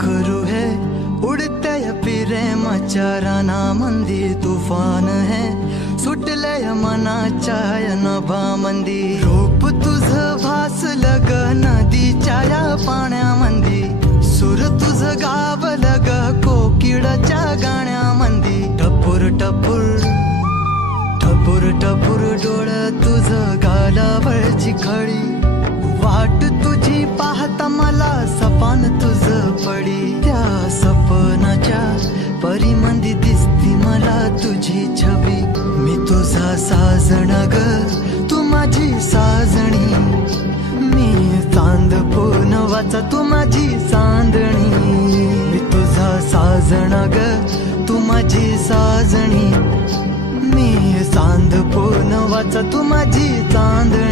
करू है उडत्या प्रेमाच्या रानामंदी तुफान है सुटलय मनाच्या नभामंदी रूप तुझं भासलं ग नदीच्या या पाण्यामंदी सुर तुझं गावलं ग कोकिळाच्या गाण्यामंदी टपूर टपूर टपूर टपूर डोळं तुझं गालावरची खळी वाट तुझी पाहता मला सपान तुझं पडी त्या सपनाच्या परीमंदी दिसती मला तुझी छबी मी तुझा साजण ग तू माझी साजणी मी चांद पूनवाचा तू माझी चांदणी मी तुझा साजण ग तू माझी साजणी मी चांद पूनवाचा तू माझी चांदणी